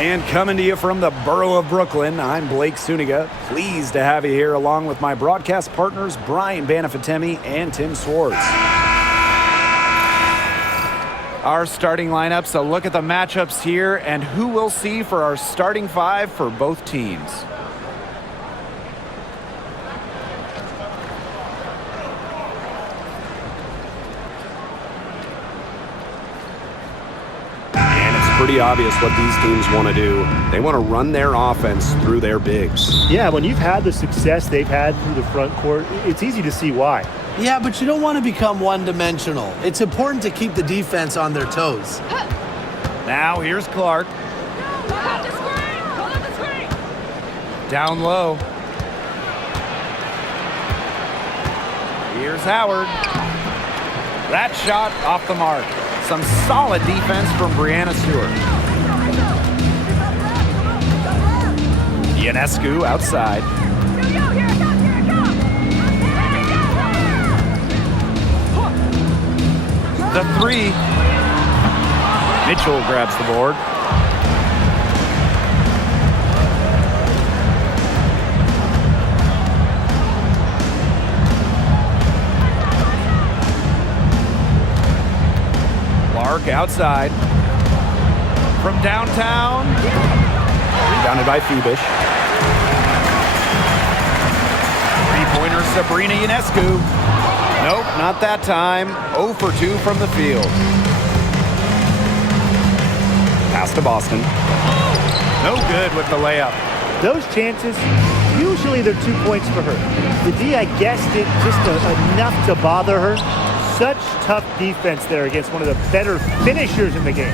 And coming to you from the borough of Brooklyn, I'm Blake Suniga. Pleased to have you here along with my broadcast partners, Brian Banafitemi and Tim Swartz. Our starting lineups, a look at the matchups here and who we'll see for our starting five for both teams. Pretty obvious what these teams want to do. They want to run their offense through their bigs. Yeah, when you've had the success they've had through the front court, it's easy to see why. Yeah, but you don't want to become one-dimensional. It's important to keep the defense on their toes. Now here's Clark. Down low. Here's Howard. That shot off the mark. Some solid defense from Breanna Stewart. Ionescu outside. The three. Mitchell grabs the board. Clark outside. From downtown. Rebounded by Phoebish. Three-pointer Sabrina Ionescu. Nope, not that time. 0 for 2 from the field. Pass to Boston. No good with the layup. Those chances, usually they're 2 points for her. The D, I guess, did just enough to bother her. Such tough defense there against one of the better finishers in the game.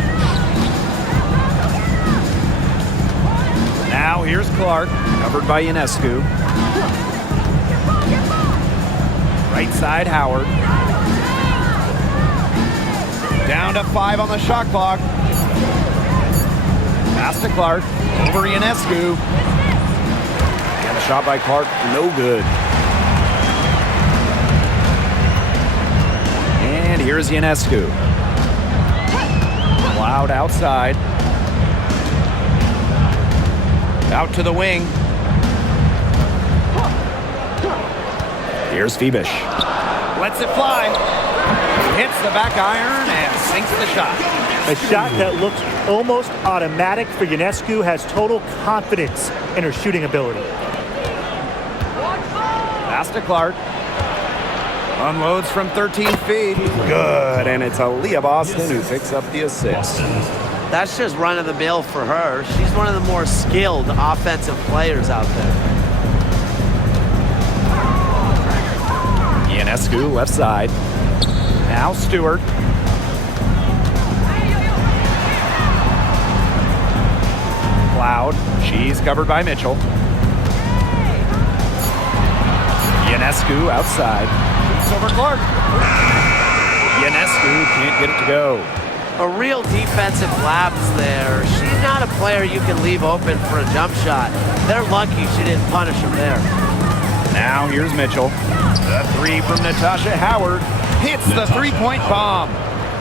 Now here's Clark, covered by Ionescu. Right side, Howard. Down to 5 on the shot clock. Pass to Clark, over Ionescu. And a shot by Clark, no good. And here's Ionescu. Loud outside. Out to the wing. Here's Phoebish. Lets it fly. Hits the back iron and sinks the shot. A shot that looks almost automatic for Ionescu, has total confidence in her shooting ability. Pass to Clark. Unloads from 13 feet. Good, and it's Aaliyah Boston who picks up the assist. That's just run-of-the-mill for her. She's one of the more skilled offensive players out there. Ionescu, left side. Now Stewart. Cloud. She's covered by Mitchell. Ionescu outside. Over Clark. Ionescu can't get it to go. A real defensive lapse there. She's not a player you can leave open for a jump shot. They're lucky she didn't punish him there. Now here's Mitchell. The three from Natasha Howard hits the three-point bomb.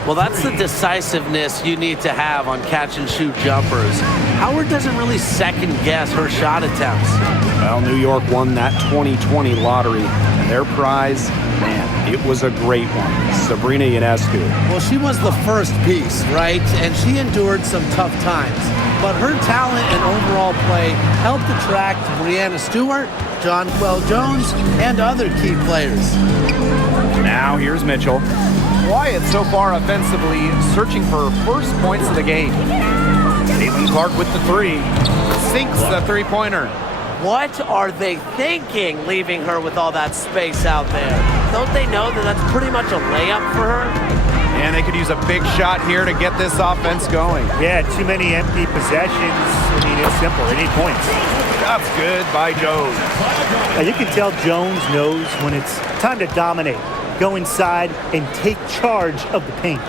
Well, that's the decisiveness you need to have on catch-and-shoot jumpers. Howard doesn't really second-guess her shot attempts. Well, New York won that 2020 lottery, and their prize, man, it was a great one. Sabrina Ionescu. Well, she was the first piece, right? And she endured some tough times. But her talent and overall play helped attract Breanna Stewart, Jonquel Jones, and other key players. Now here's Mitchell. Quiet so far offensively, searching for her first points of the game. Caitlin with the three. Sinks the three-pointer. What are they thinking, leaving her with all that space out there? Don't they know that that's pretty much a layup for her? And they could use a big shot here to get this offense going. Yeah, too many empty possessions. I mean, it's simple. They need points. That's good by Jones. Now, you can tell Jones knows when it's time to dominate. Go inside and take charge of the paint.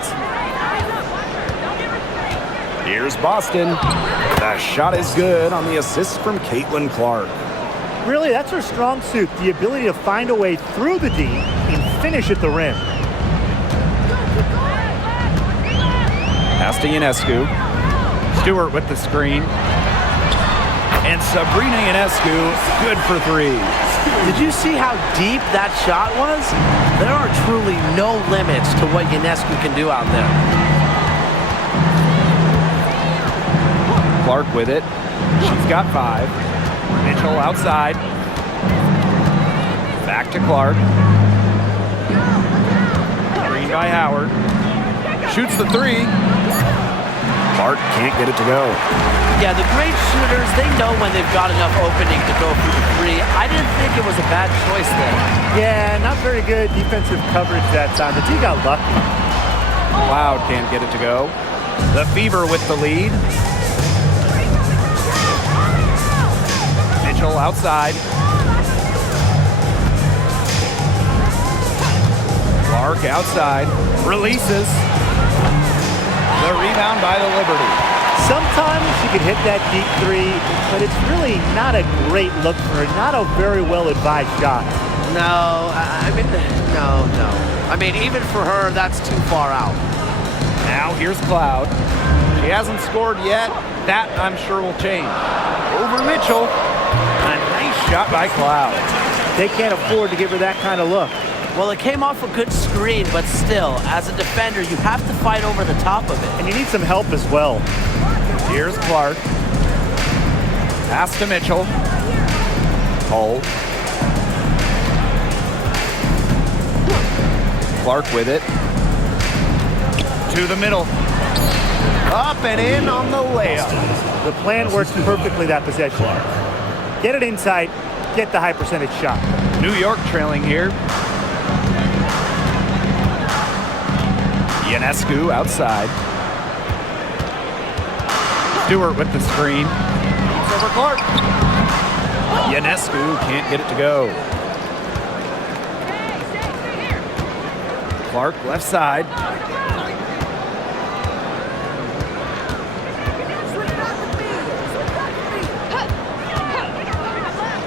Here's Boston. The shot is good on the assist from Caitlin Clark. Really, that's her strong suit, the ability to find a way through the D and finish at the rim. Pass to Ionescu. Stewart with the screen. And Sabrina Ionescu, good for 3. Did you see how deep that shot was? There are truly no limits to what Ionescu can do out there. Clark with it. She's got 5. Mitchell outside. Back to Clark. Green by Howard. Shoots the 3. Clark can't get it to go. Yeah, the great shooters, they know when they've got enough opening to go for the 3. I didn't think it was a bad choice there. Yeah, not very good defensive coverage that time. The team got lucky. Cloud can't get it to go. The Fever with the lead. Mitchell outside. Clark outside. Releases. The rebound by the Liberty. Sometimes she could hit that deep 3, but it's really not a great look for her. Not a very well-advised shot. No, no. I mean, even for her, that's too far out. Now here's Cloud. She hasn't scored yet. That, I'm sure, will change. Over Mitchell. A nice shot by Cloud. They can't afford to give her that kind of look. Well, it came off a good screen, but still, as a defender, you have to fight over the top of it. And you need some help as well. Here's Clark. Pass to Mitchell. Hold. Clark with it. To the middle. Up and in on the layup. The plan works perfectly that possession. Get it inside, get the high percentage shot. New York trailing here. Ionescu outside. Stewart with the screen. It's over Clark. Ionescu can't get it to go. Clark left side.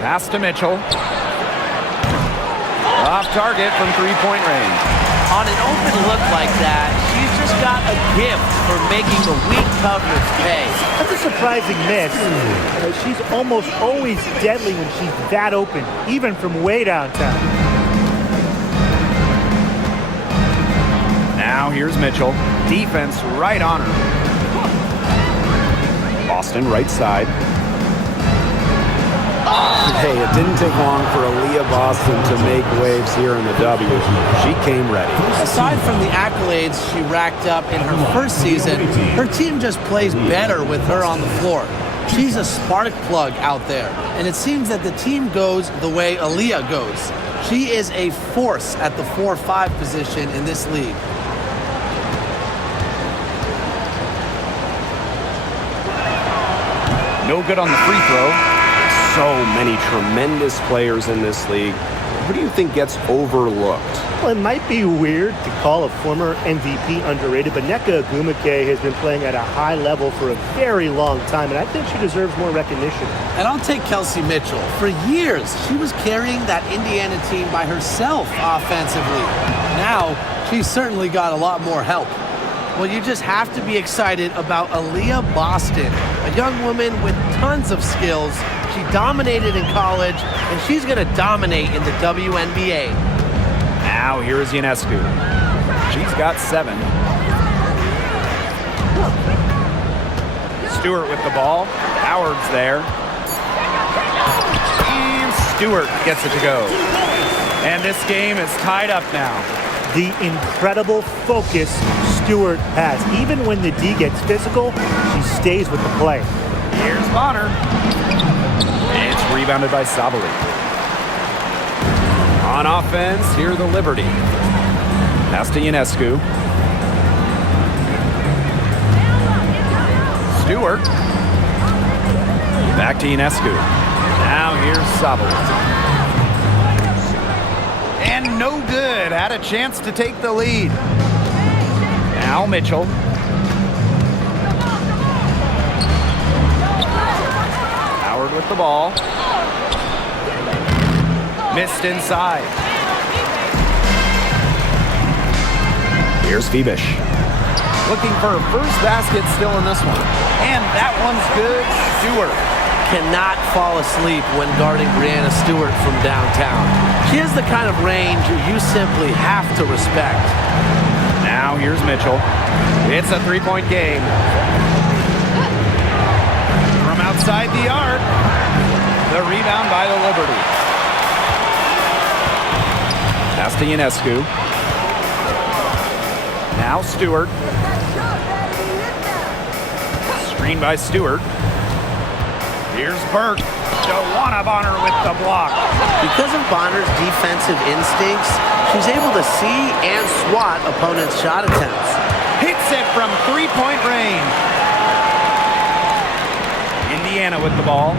Pass to Mitchell. Off target from 3-point range. On an open look like that, she's just got a gift for making the weak coverage pay. That's a surprising miss. She's almost always deadly when she's that open, even from way downtown. Now here's Mitchell. Defense right on her. Boston right side. Hey, it didn't take long for Aaliyah Boston to make waves here in the W. She came ready. Aside from the accolades she racked up in her first season, her team just plays better with her on the floor. She's a spark plug out there, and it seems that the team goes the way Aaliyah goes. She is a force at the 4-5 position in this league. No good on the free throw. So many tremendous players in this league. Who do you think gets overlooked? Well, it might be weird to call a former MVP underrated, but Nneka Ogwumike has been playing at a high level for a very long time, and I think she deserves more recognition. And I'll take Kelsey Mitchell. For years, she was carrying that Indiana team by herself offensively. Now, she's certainly got a lot more help. Well, you just have to be excited about Aaliyah Boston, a young woman with tons of skills. She dominated in college, and she's going to dominate in the WNBA. Now here's Ionescu. She's got 7. Stewart with the ball. Howard's there. And Stewart gets it to go. And this game is tied up now. The incredible focus Stewart has. Even when the D gets physical, she stays with the play. Here's Bonner. It's rebounded by Sabali. On offense, here the Liberty. Pass to Ionescu. Stewart. Back to Ionescu. Now here's Sabali. And no good. Had a chance to take the lead. Now Mitchell. Howard with the ball. Missed inside. Here's Febish. Looking for her first basket still in this one. And that one's good. Stewart cannot fall asleep when guarding Breanna Stewart from downtown. She has the kind of range you simply have to respect. Now here's Mitchell. It's a three-point game. From outside the arc, the rebound by the Liberty. Pass to Ionescu. Now Stewart. Screen by Stewart. Here's Burke. DeWanna Bonner with the block. Because of Bonner's defensive instincts, she's able to see and swat opponents' shot attempts. Hits it from three-point range. Indiana with the ball.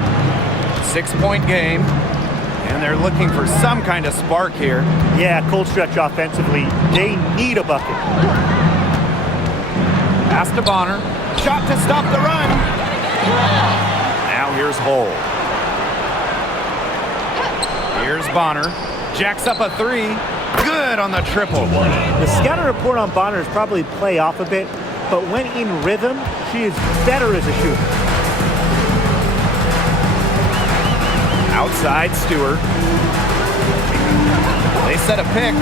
6-point game. And they're looking for some kind of spark here. Yeah, cold stretch offensively. They need a bucket. Pass to Bonner. Shot to stop the run. Now here's Hull. Here's Bonner. Jacks up a three. Good on the triple. The scouting report on Bonner is probably play off a bit, but when in rhythm, she is better as a shooter. Outside Stewart. They set a pick.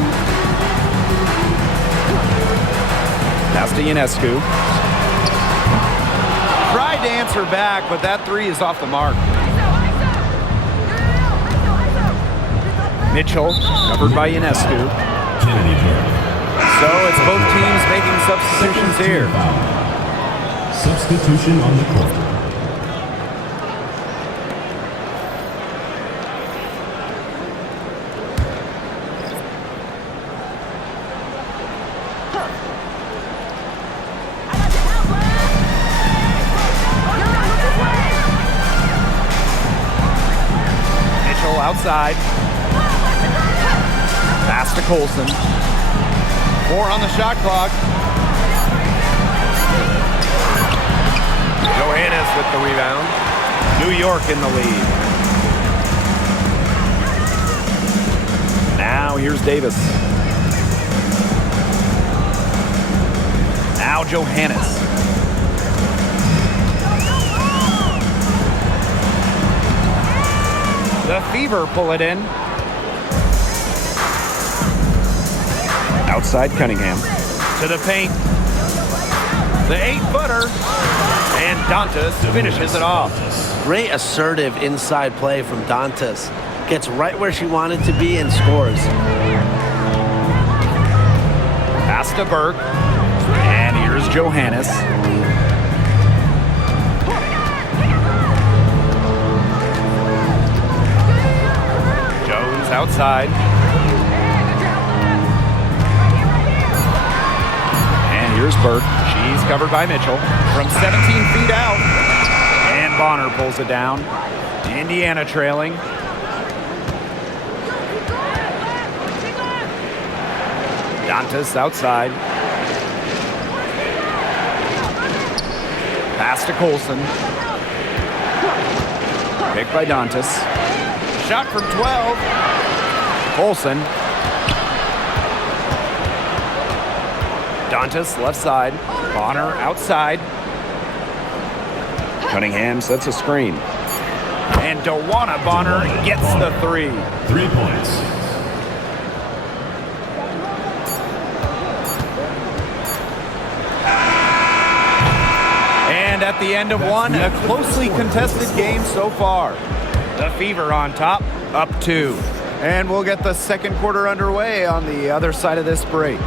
Pass to Ionescu. Tried to answer back, but that three is off the mark. Mitchell, covered by Ionescu. So it's both teams making substitutions here. Substitution on the court. Outside. Pass to Colson. 4 on the shot clock. Johannes with the rebound. New York in the lead. Now here's Davis. Now Johannes. The Fever pull it in. Outside Cunningham. To the paint. The 8-footer. And Dantas finishes it off. Great assertive inside play from Dantas. Gets right where she wanted to be and scores. Pass to Burke. And here's Johannes. Outside. And here's Burke. She's covered by Mitchell from 17 feet out. And Bonner pulls it down. Indiana trailing. Dantas outside. Pass to Colson. Picked by Dantas. Shot from 12. Colson. Dantas left side. Bonner outside. Cunningham sets a screen. And DeWanna Bonner gets the 3. 3 points. And at the end of one, a closely contested game so far. The Fever on top, up 2. And we'll get the second quarter underway on the other side of this break.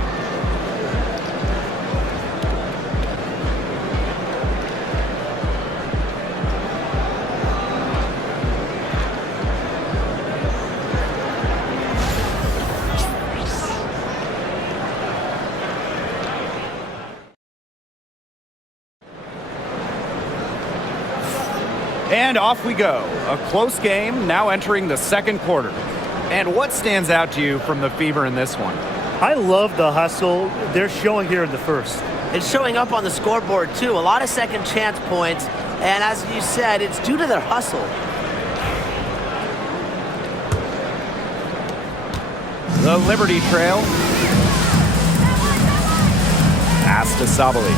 And off we go. A close game now entering the second quarter. And what stands out to you from the Fever in this one? I love the hustle they're showing here in the first. It's showing up on the scoreboard, too. A lot of second chance points. And as you said, it's due to their hustle. The Liberty trail. Pass to Sabali.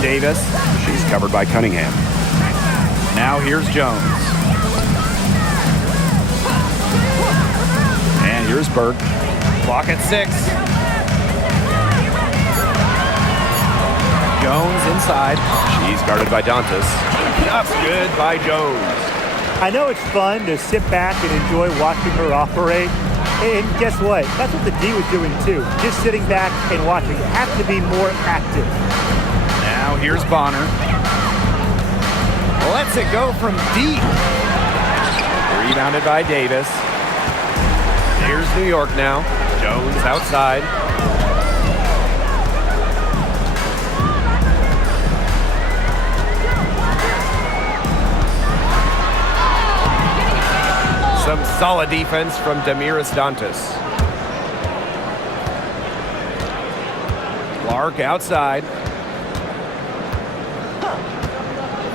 Davis. She's covered by Cunningham. Now here's Jones. And here's Burke. Clock at 6. Jones inside. She's guarded by Dantas. Just good by Jones. I know it's fun to sit back and enjoy watching her operate. And guess what? That's what the D was doing too. Just sitting back and watching. Have to be more active. Now here's Bonner. Lets it go from deep. Rebounded by Davis. Here's New York now. Jones outside. Some solid defense from Damiris Dantas. Clark outside.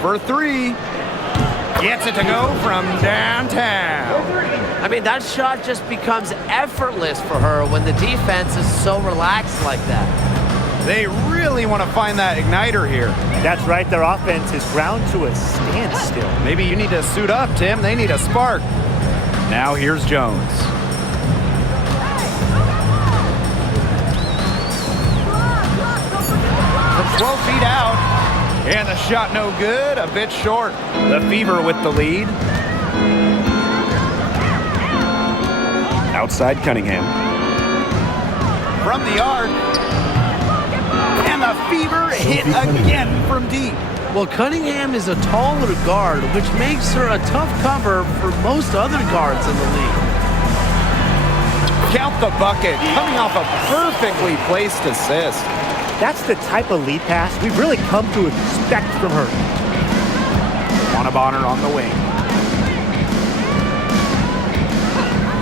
For 3. Gets it to go from downtown. I mean, that shot just becomes effortless for her when the defense is so relaxed like that. They really want to find that igniter here. That's right. Their offense is ground to a standstill. Maybe you need to suit up, Tim. They need a spark. Now here's Jones. From 12 feet out. And the shot no good, a bit short. The Fever with the lead. Outside Cunningham. From the arc. And the Fever hit again from deep. Well, Cunningham is a taller guard, which makes her a tough cover for most other guards in the league. Count the bucket, coming off a perfectly placed assist. That's the type of lead pass we've really come to expect from her. Bonner on the wing.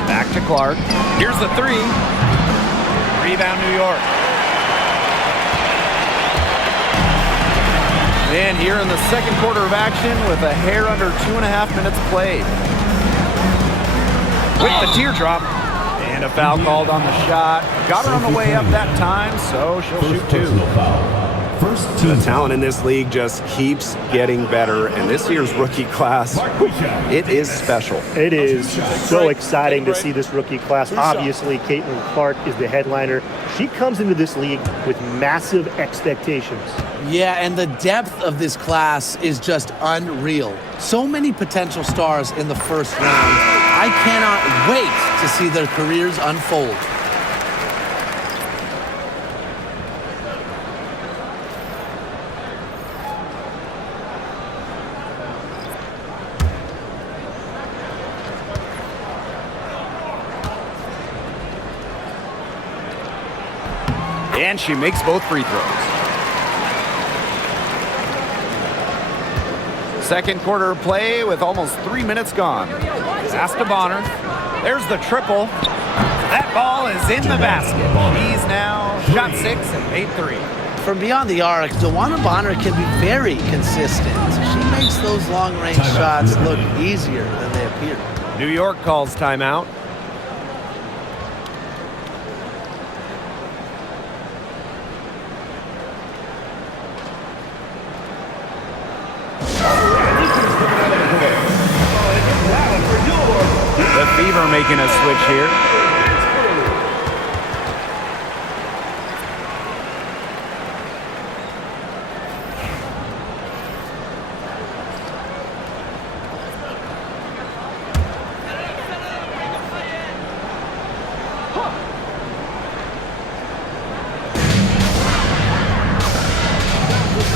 Back to Clark. Here's the 3. Rebound New York. And here in the second quarter of action with a hair under 2.5 minutes played. With the teardrop. And a foul called on the shot. Got her on the way up that time, so she'll shoot 2. The talent in this league just keeps getting better, and this year's rookie class, it is special. It is so exciting to see this rookie class. Obviously, Caitlin Clark is the headliner. She comes into this league with massive expectations. Yeah, and the depth of this class is just unreal. So many potential stars in the first round. I cannot wait to see their careers unfold. And she makes both free throws. Second quarter play with almost 3 minutes gone. Pass to Bonner. There's the triple. That ball is in the basket. He's now shot 6 and made 3. From beyond the arc, DeWanna Bonner can be very consistent. She makes those long-range shots look easier than they appear. New York calls timeout. The Fever making a switch here.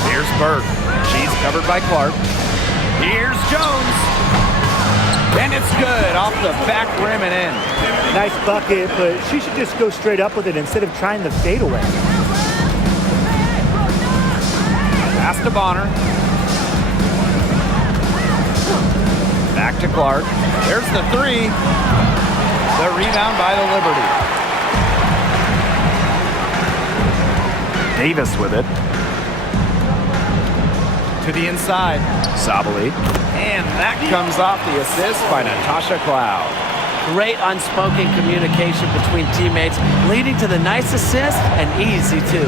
Here's Burke. She's covered by Clark. Here's Jones. And it's good off the back rim and in. Nice bucket, but she should just go straight up with it instead of trying the fadeaway. Pass to Bonner. Back to Clark. There's the 3. The rebound by the Liberty. Davis with it. To the inside. Sabali. And that comes off the assist by Natasha Cloud. Great unspoken communication between teammates, leading to the nice assist and easy two.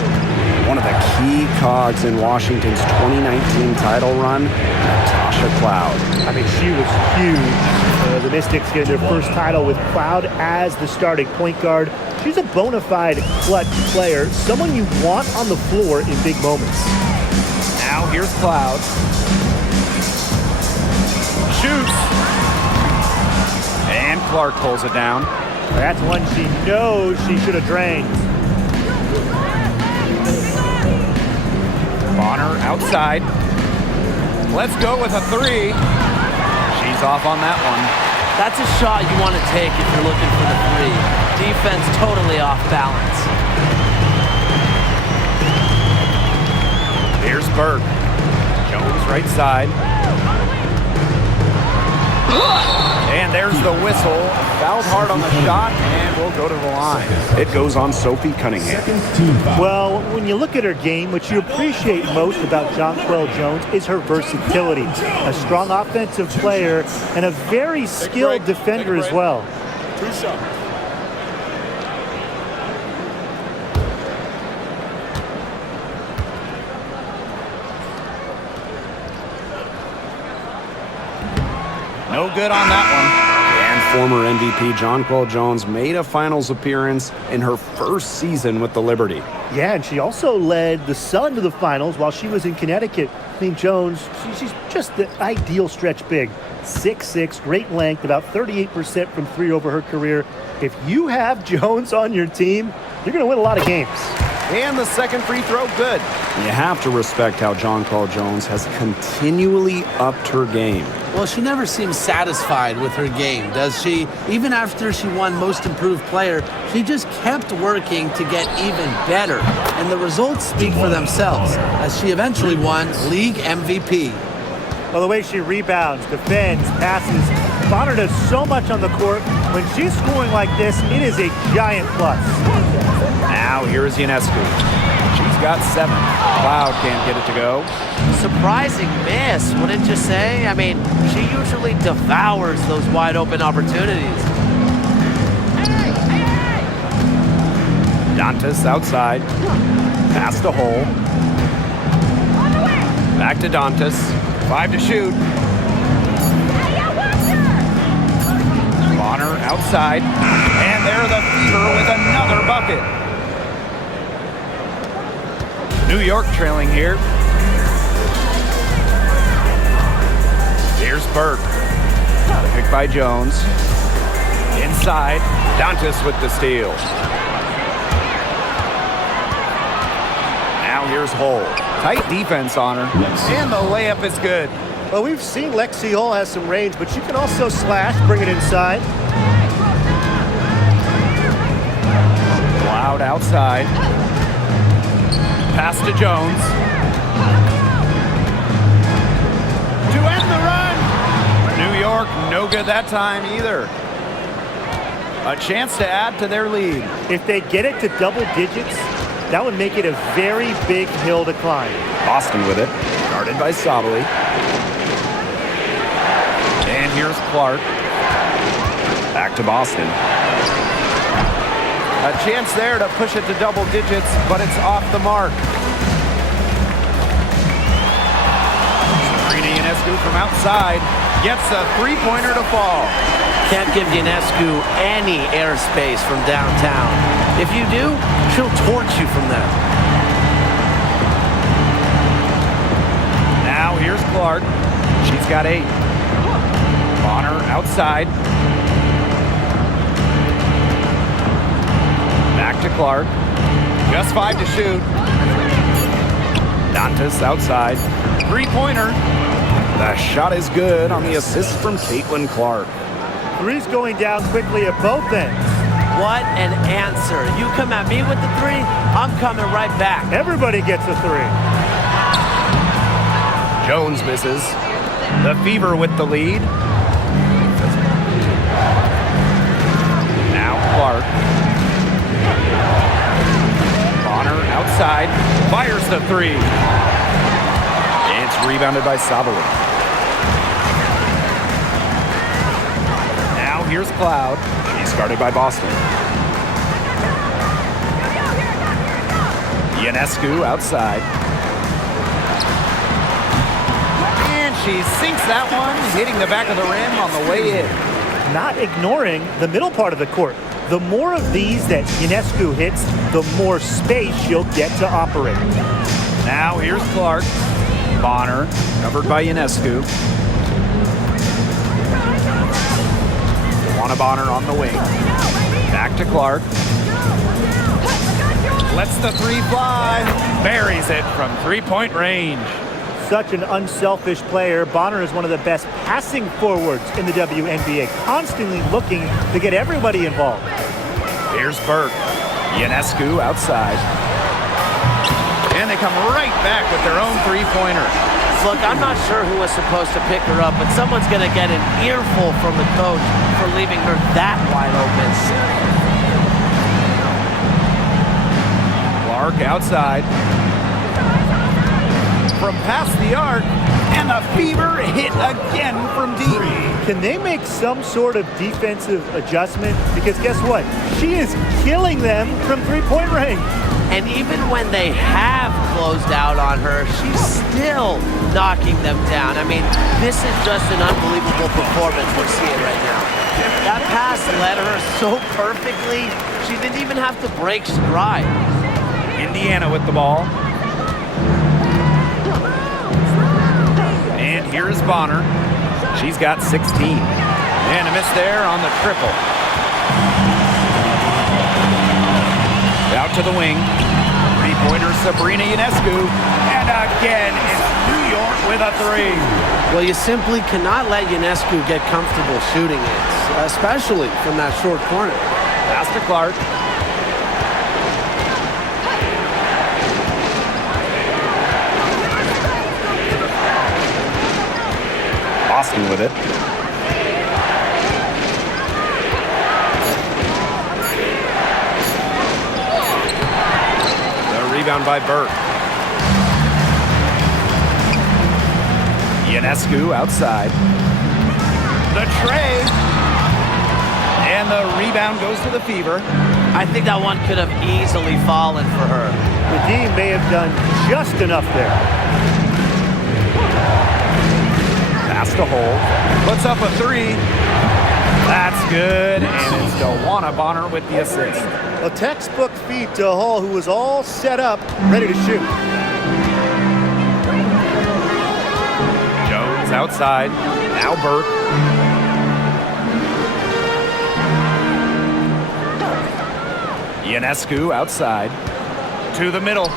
One of the key cogs in Washington's 2019 title run, Natasha to Cloud. I mean, she was huge. The Mystics getting their first title with Cloud as the starting point guard. She's a bona fide clutch player, someone you want on the floor in big moments. Now here's Cloud. Shoots. And Clark pulls it down. That's one she knows she should have drained. Bonner outside. Let's go with a three. She's off on that one. That's a shot you want to take if you're looking for the three. Defense totally off balance. Here's Burke. Jones right side. And there's the whistle. Fouled hard on the shot, and we'll go to the line. It goes on Sophie Cunningham. Well, when you look at her game, what you appreciate most about Jonquel Jones is her versatility. A strong offensive player and a very skilled defender as well. No good on that And former MVP Jonquel Jones made a finals appearance in her first season with the Liberty. Yeah, and she also led the Sun to the finals while she was in Connecticut. I mean, Jones, she's just the ideal stretch big. 6'6", great length, about 38% from three over her career. If you have Jones on your team, you're going to win a lot of games. one. And the second free throw, good. You have to respect how Jonquel Jones has continually upped her game. Well, she never seems satisfied with her game, does she? Even after she won Most Improved Player, she just kept working to get even better. And the results speak for themselves, as she eventually won League MVP. Well, the way she rebounds, defends, passes, Bonner does so much on the court. When she's scoring like this, it is a giant plus. Now here's Ionescu. She's got 7. Cloud can't get it to go. Surprising miss, wouldn't you say? I mean, she usually devours those wide open opportunities. Dantas outside. Pass to Hole. Back to Dantas. 5 to shoot. Bonner outside. And there the Fever with another bucket. New York trailing here. Here's Burke. The pick by Jones. Inside. Dantas with the steal. Now here's Hole. Tight defense on her. And the layup is good. Well, we've seen Lexi Hall has some range, but she can also slash, bring it inside. Cloud outside. Pass to Jones. To end the run. New York, no good that time either. A chance to add to their lead. If they get it to double digits, that would make it a very big hill to climb. Boston with it. Guarded by Sabali. And here's Clark. Back to Boston. A chance there to push it to double digits, but it's off the mark. Sabrina Ionescu from outside gets a three-pointer to fall. Can't give Ionescu any airspace from downtown. If you do, she'll torch you from there. Now here's Clark. She's got 8. Bonner outside. Back to Clark. Just 5 to shoot. Dantas outside. Three-pointer. The shot is good on the assist from Caitlin Clark. Three's going down quickly at both ends. What an answer. You come at me with the 3, I'm coming right back. Everybody gets a 3. Jones misses. The Fever with the lead. Now Clark. Bonner outside. Fires the 3. It's rebounded by Sabali. Now here's Cloud. He's guarded by Boston. Ionescu outside. And she sinks that one, hitting the back of the rim on the way in. Not ignoring the middle part of the court. The more of these that Ionescu hits, the more space she'll get to operate. Now here's Clark. Bonner, covered by Ionescu. Juana Bonner on the wing. Back to Clark. Lets the three fly. Buries it from three-point range. Such an unselfish player. Bonner is one of the best passing forwards in the WNBA, constantly looking to get everybody involved. Here's Burke. Ionescu outside. And they come right back with their own three-pointer. Look, I'm not sure who was supposed to pick her up, but someone's going to get an earful from the coach for leaving her that wide open. Clark outside. From past the arc, and the Fever hit again from deep. Can they make some sort of defensive adjustment? Because guess what? She is killing them from three-point range. And even when they have closed out on her, she's still knocking them down. I mean, this is just an unbelievable performance we're seeing right now. That pass led her so perfectly, she didn't even have to break stride. Indiana with the ball. And here's Bonner. She's got 16. And a miss there on the triple. Out to the wing. Three-pointer Sabrina Ionescu. And again, it's New York with a three. Well, you simply cannot let Ionescu get comfortable shooting it, especially from that short corner. Pass to Clark. Boston with it. The rebound by Burke. Ionescu outside. The tray. And the rebound goes to the Fever. I think that one could have easily fallen for her. The team may have done just enough there. Pass to Hole. Puts up a three. That's good. And it's Juana Bonner with the assist. A textbook feed to Hall, who was all set up, ready to shoot. Jones outside. Now Burke. Ionescu outside. To the middle.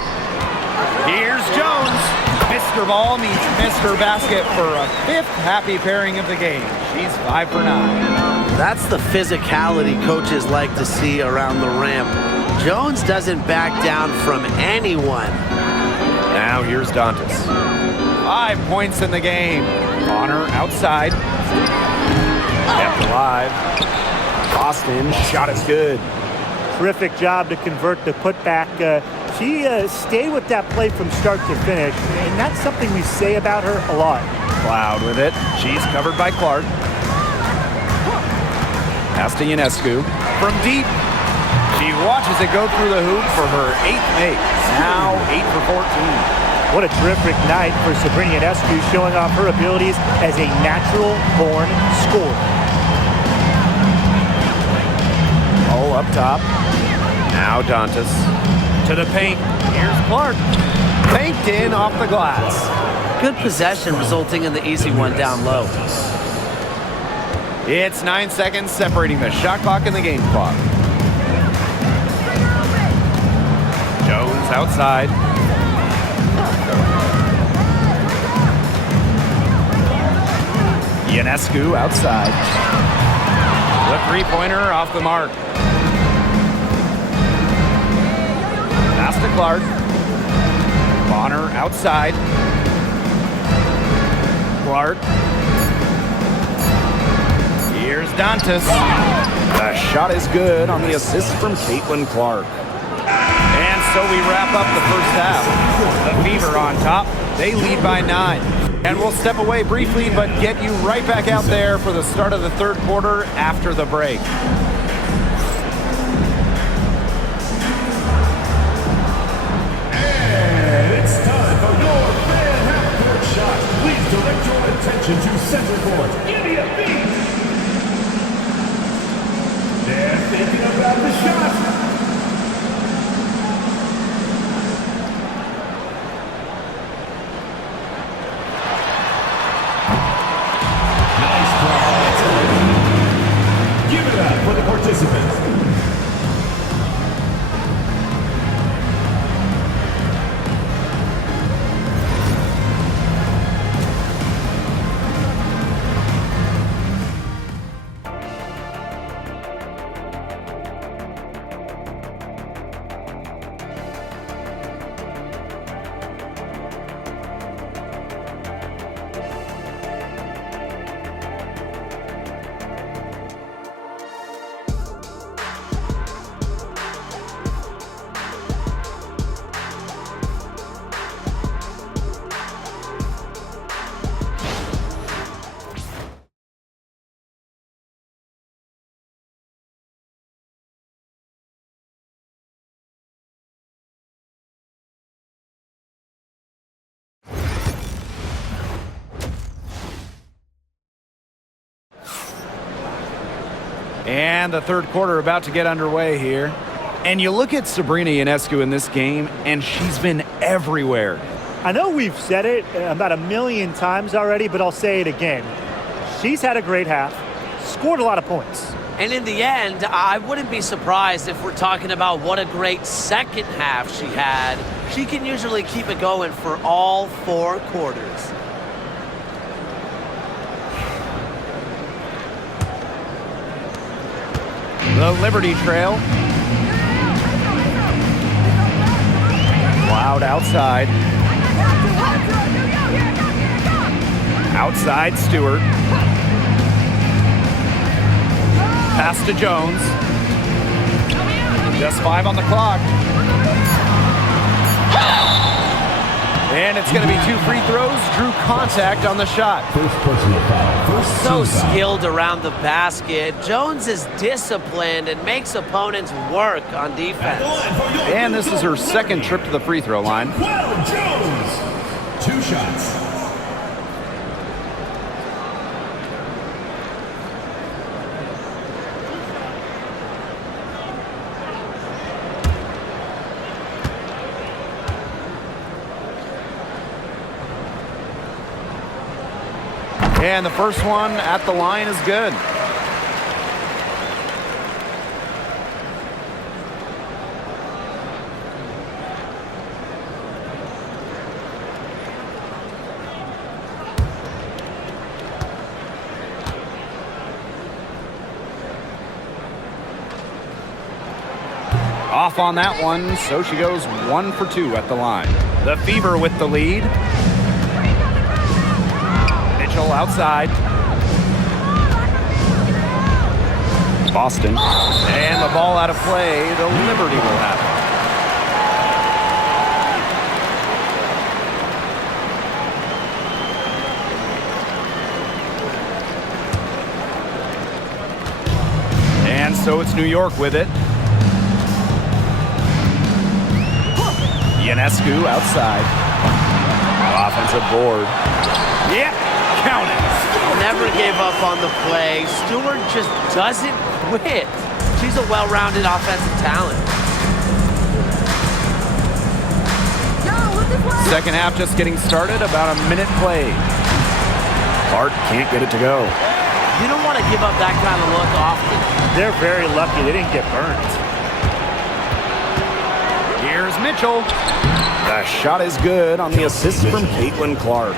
Here's Jones. Mr. Ball meets Mr. Basket for a fifth happy pairing of the game. She's 5 for 9. That's the physicality coaches like to see around the rim. Jones doesn't back down from anyone. Now here's Dantas. 5 points in the game. Bonner outside. Kept alive. Boston, shot is good. Terrific job to convert the putback. She stayed with that play from start to finish, and that's something we say about her a lot. Cloud with it. She's covered by Clark. Pass to Ionescu. From deep. She watches it go through the hoop for her 8th make. Now 8 for 14. What a terrific night for Sabrina Ionescu, showing off her abilities as a natural-born scorer. All up top. Now Dantas. To the paint. Here's Clark. Banked in off the glass. Good possession resulting in the easy one down low. It's 9 seconds separating the shot clock and the game clock. Jones outside. Ionescu outside. The three-pointer off the mark. Pass to Clark. Bonner outside. Clark. Here's Dantas. The shot is good on the assist from CaitlincLark. And so we wrap up the first half. The Fever on top. They lead by 9. And we'll step away briefly, but get you right back out there for the start of the third quarter after the break. And it's time for your fan half-court shot. Please direct your attention And the third quarter about to get underway here. And you look at Sabrina Ionescu in this game, and she's been everywhere. I know we've said it about 1,000,000 times already, but I'll say it again. She's had a great half, scored a lot of points. And in the end, I wouldn't be surprised if we're talking about what a great second half she had. She can usually keep it going for all 4 quarters. The Liberty Trail. Cloud outside. Outside Stewart. Pass to Jones. Just 5 on the clock. And it's going to be 2 free throws. Drew contact on the shot. First personal foul. First So team foul. skilled around the basket. Jones is disciplined and makes opponents work on defense. And this is her second trip to the free throw line. Wow, Jones. 2 shots. And the first one at the line is good. Off on that one, so she goes 1 for 2 at the line. The Fever with the lead. Mitchell outside. Boston. And the ball out of play. The Liberty will have it. And so it's New York with it. Ionescu outside. Offensive board. Yeah, count it. Never gave up on the play. Stewart just doesn't quit. She's a well-rounded offensive talent. Second half just getting started, about a minute played. Clark can't get it to go. You don't want to give up that kind of look often. They're very lucky they didn't get burned. Here's Mitchell. The shot is good on the assist from Clark.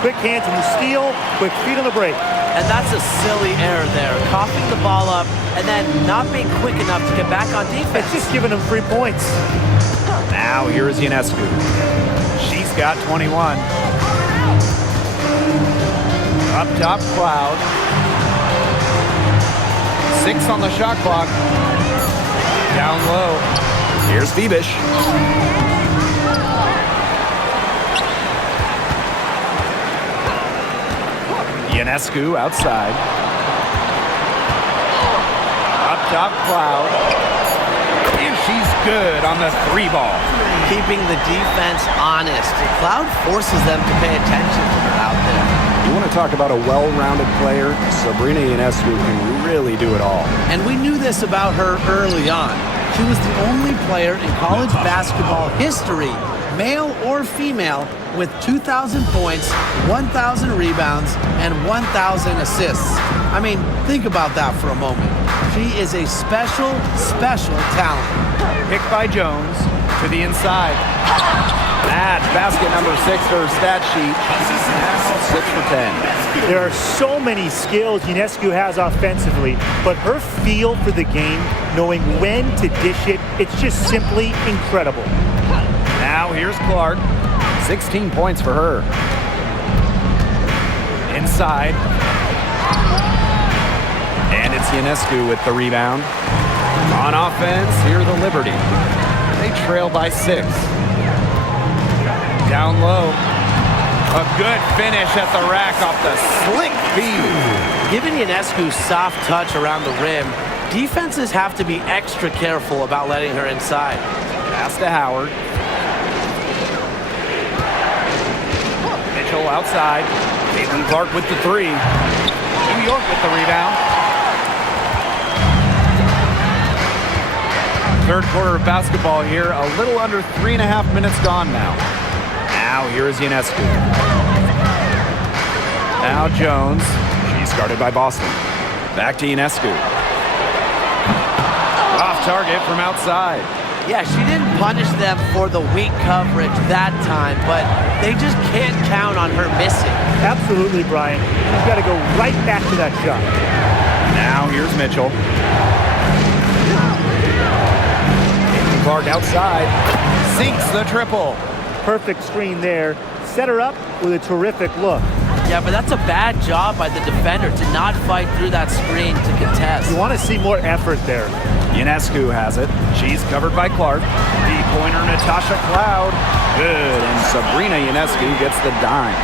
Quick hands on the steal, quick feet on the break. And that's a silly error there. Coughing the ball up and then not being quick enough to get back on defense. It's just giving them free points. Now here is Ionescu. She's got 21. Up top, Cloud. 6 on the shot clock. Down low. Here's Bebish. Ionescu outside. Up top, Cloud. And she's good on the 3 ball. Keeping the defense honest. Cloud forces them to pay attention to her out there. You want to talk about a well-rounded player? Sabrina Ionescu can really do it all. And we knew this about her early on. She was the only player in college basketball history, male or female, with 2,000 points, 1,000 rebounds, and 1,000 assists. I mean, think about that for a moment. She is a special, special talent. Picked by Jones to the inside. That's basket number 6 for her stat sheet. 6 for 10. There are so many skills Ionescu has offensively, but her feel for the game, knowing when to dish it, it's just simply incredible. Now here's Clark. 16 points for her. Inside. And it's Ionescu with the rebound. On offense, here the Liberty. They trail by 6. Down low. A good finish at the rack off the slick feed. Given Ionescu's soft touch around the rim, defenses have to be extra careful about letting her inside. Pass to Howard. Mitchell outside. Caitlin Clark with the 3. New York with the rebound. Third quarter of basketball here. A little under 3.5 minutes gone now. Now here is Ionescu. Now Jones. She's guarded by Boston. Back to Ionescu. Off target from outside. Yeah, she didn't punish them for the weak coverage that time, but they just can't count on her missing. Absolutely, Brian. She's got to go right back to that shot. Now here's Mitchell. Clark outside. Sinks the triple. Perfect screen there. Set her up with a terrific look. Yeah, but that's a bad job by the defender to not fight through that screen to contest. You want to see more effort there. Ionescu has it. She's covered by Clark. Three-pointer Natasha Cloud. Good, and Sabrina Ionescu gets the dime.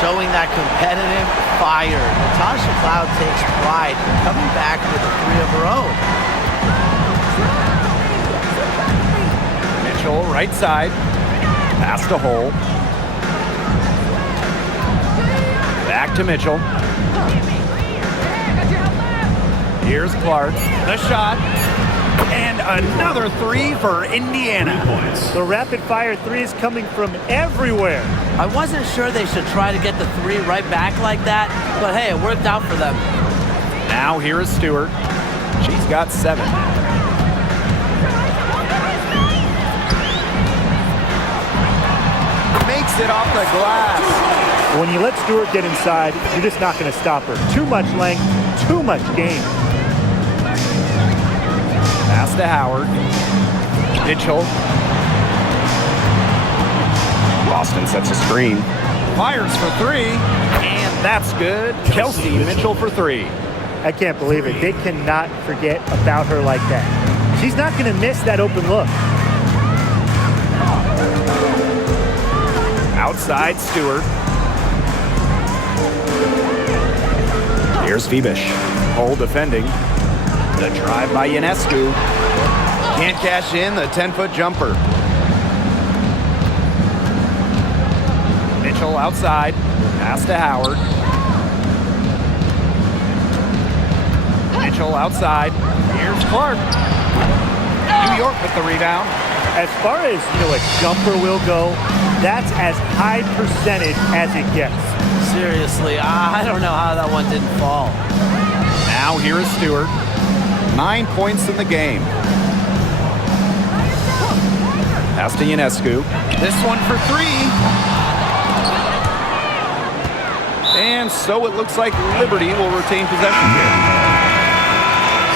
Showing that competitive fire. Natasha Cloud takes pride in coming back with a three of her own. Mitchell, right side. Pass to Hole. Back to Mitchell. Here's Clark. The shot. And another three for Indiana. The rapid-fire threes coming from everywhere. I wasn't sure they should try to get the three right back like that, but hey, it worked out for them. Now here is Stewart. She's got 7. Makes it off the glass. When you let Stewart get inside, you're just not going to stop her. Too much length, too much game. Pass to Howard. Mitchell. Boston sets a screen. Fires for 3. And that's good. Kelsey Mitchell for 3. I can't believe it. They cannot forget about her like that. She's not going to miss that open look. Outside Stewart. Here's Fibish. Hole defending. The drive by Ionescu. Can't cash in the 10-foot jumper. Mitchell outside. Pass to Howard. Mitchell outside. Here's Clark. New York with the rebound. As far as, a jumper will go, that's as high percentage as it gets. Seriously, I don't know how that one didn't fall. Now here is Stewart. 9 points in the game. Pass to Ionescu. This one for 3. And so it looks like Liberty will retain possession here.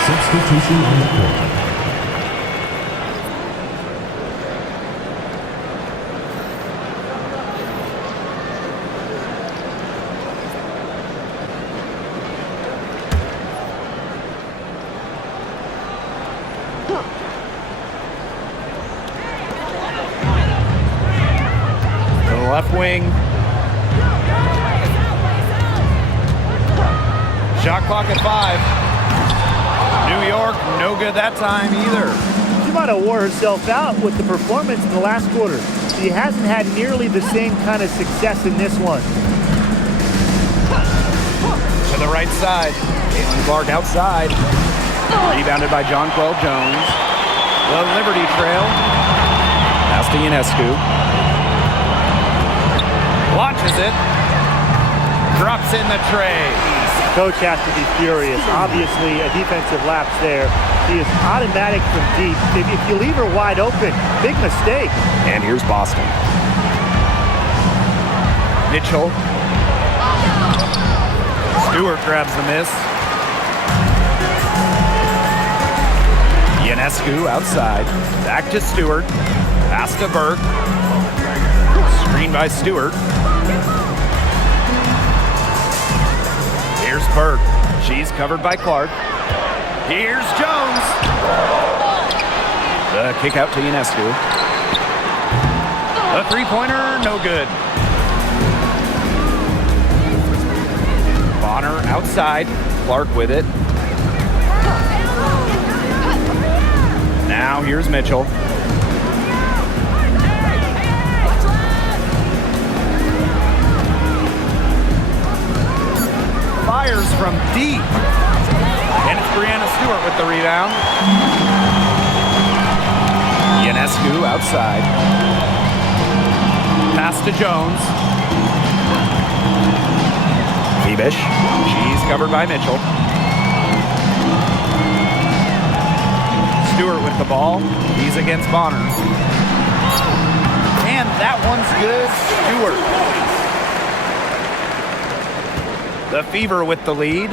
Substitution on the court. Left wing. Shot clock at 5. New York, no good that time either. She might have wore herself out with the performance in the last quarter. She hasn't had nearly the same kind of success in this one. To the right side. Caitlin Clark outside. Rebounded by Jonquel Jones. The Liberty trail. Pass to Ionescu. Launches it. Drops in the tray. Coach has to be furious. Obviously, a defensive lapse there. She is automatic from deep. If you leave her wide open, big mistake. And here's Boston. Mitchell. Stewart grabs the miss. Ionescu outside. Back to Stewart. Pass to Burke. Screen by Stewart. Here's Burke. She's covered by Clark. Here's Jones. The kick out to Ionescu. The three-pointer, no good. Bonner outside. Clark with it. Now here's Mitchell. Fires from deep. And it's Brianna Stewart with the rebound. Escu outside. Pass to Jones. Bebish. She's covered by Mitchell. Stewart with the ball. He's against Bonner. And that one's good. Stewart. The Fever with the lead.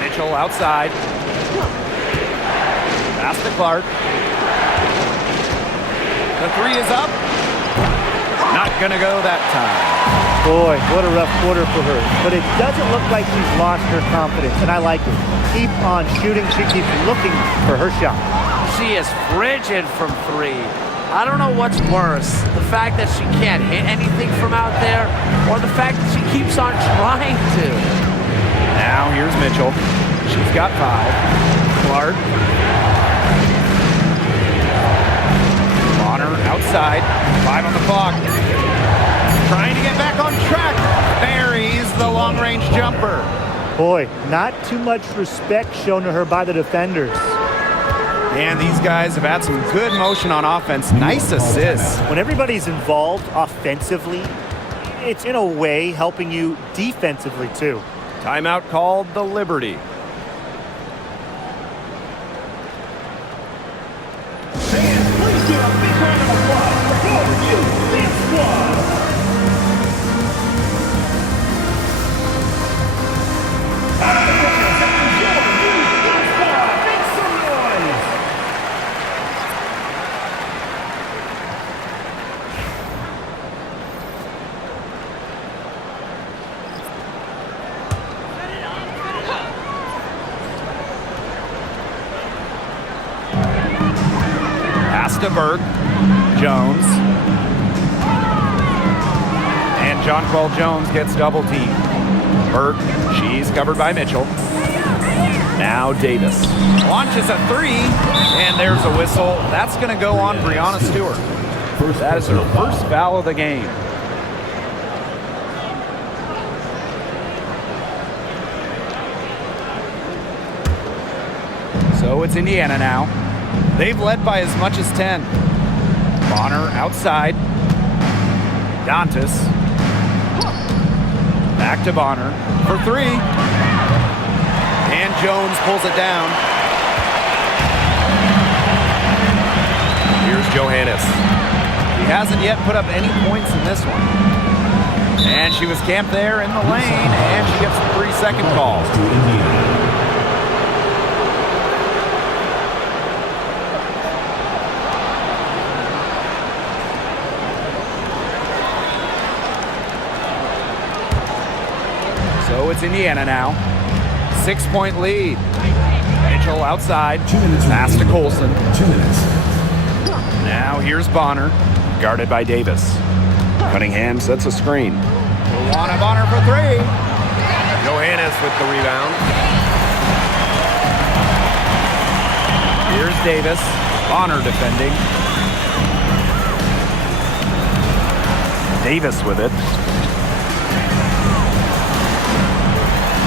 Mitchell outside. Pass to Clark. The three is up. Not gonna go that time. Boy, what a rough quarter for her. But it doesn't look like she's lost her confidence, and I like it. Keep on shooting. She keeps looking for her shot. She is frigid from three. I don't know what's worse, the fact that she can't hit anything from out there, or the fact that she keeps on trying to. Now here's Mitchell. She's got 5. Clark. Bonner outside. 5 on the clock. Trying to get back on track. Buries the long-range jumper. Boy, not too much respect shown to her by the defenders. And these guys have had some good motion on offense. Nice assists. When everybody's involved offensively, it's in a way helping you defensively too. Timeout called the Liberty. Fans, please give a big round of applause for you, Lynx Squad. To Burke, Jones, and Jonquel Jones gets double teamed. Burke, she's covered by Mitchell. Now Davis launches a 3, and there's a whistle. That's going to go on Breanna Stewart. That is her first foul of the game. So it's Indiana now. They've led by as much as 10. Bonner outside. Dantas. Back to Bonner for 3. And Jones pulls it down. Here's Johannes. He hasn't yet put up any points in this one. And she was camped there in the lane, and she gets the 3-second call. So it's Indiana now. 6-point lead. Mitchell outside. 2 minutes. Pass to Colson. 2 minutes. Now here's Bonner. Guarded by Davis. Cunningham sets a screen. Luana Bonner for 3. Johannes with the rebound. Here's Davis. Bonner defending. Davis with it.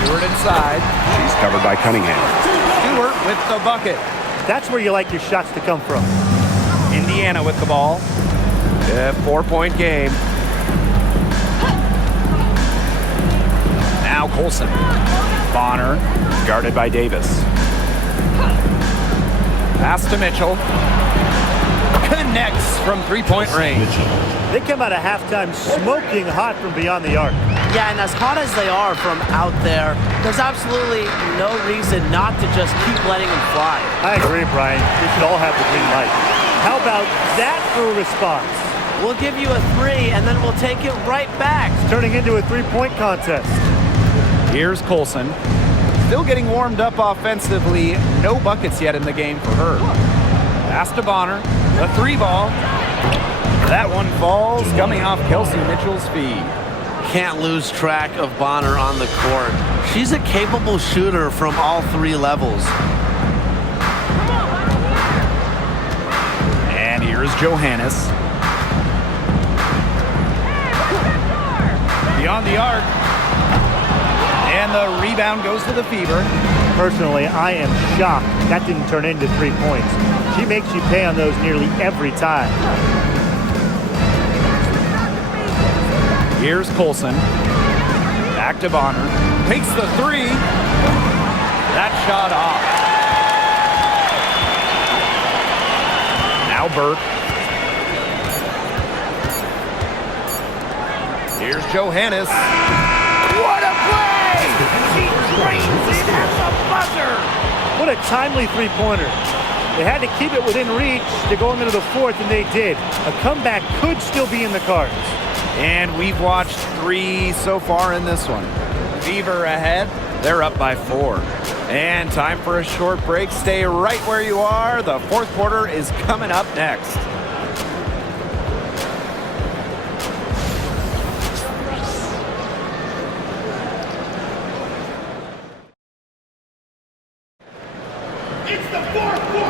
Stewart inside. She's covered by Cunningham. Stewart with the bucket. That's where you like your shots to come from. Indiana with the ball. 4-point game. Now Colson. Bonner guarded by Davis. Pass to Mitchell. Connects from 3-point range. They come out of halftime smoking hot from beyond the arc. Yeah, and as hot as they are from out there, there's absolutely no reason not to just keep letting them fly. I agree, Brian. We should all have the green light. How about that for a response? We'll give you a 3, and then we'll take it right back. It's turning into a 3-point contest. Here's Colson. Still getting warmed up offensively. No buckets yet in the game for her. Pass to Bonner. The 3-ball. That one falls, coming off Kelsey Mitchell's feed. Can't lose track of Bonner on the court. She's a capable shooter from all 3 levels. And here's Johannes. Beyond the arc. And the rebound goes to the Fever. Personally, I am shocked that didn't turn into 3 points. She makes you pay on those nearly every time. Here's Colson. Back to Bonner. Takes the 3. That shot off. Now Burke. Here's Johannes. What a play! She drains it at the buzzer. What a timely three-pointer. They had to keep it within reach to go into the fourth, and they did. A comeback could still be in the cards. And we've watched 3 so far in this one. Fever ahead. They're up by 4. And time for a short break. Stay right where you are. The fourth quarter is coming up next.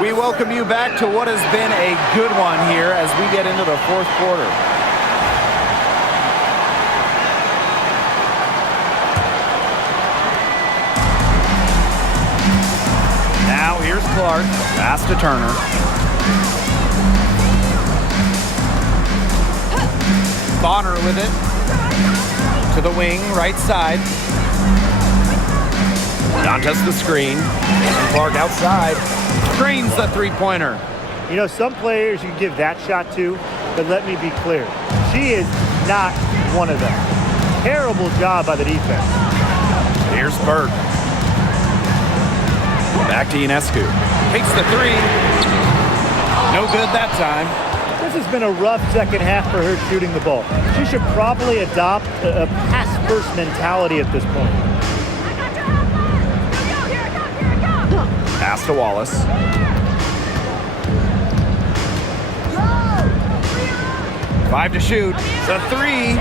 We welcome you back to what has been a good one here as we get into the fourth quarter. Now here's Clark, pass to Turner. Bonner with it to the wing, right side. Dantas the screen. Clark outside. Drains the three-pointer. You know, some players you give that shot to, but let me be clear. She is not one of them. Terrible job by the defense. Here's Burke. Back to Ionescu. Takes the 3. No good that time. This has been a rough second half for her shooting the ball. She should probably adopt a pass-first mentality at this point. Pass to Wallace. Five to shoot. The 3.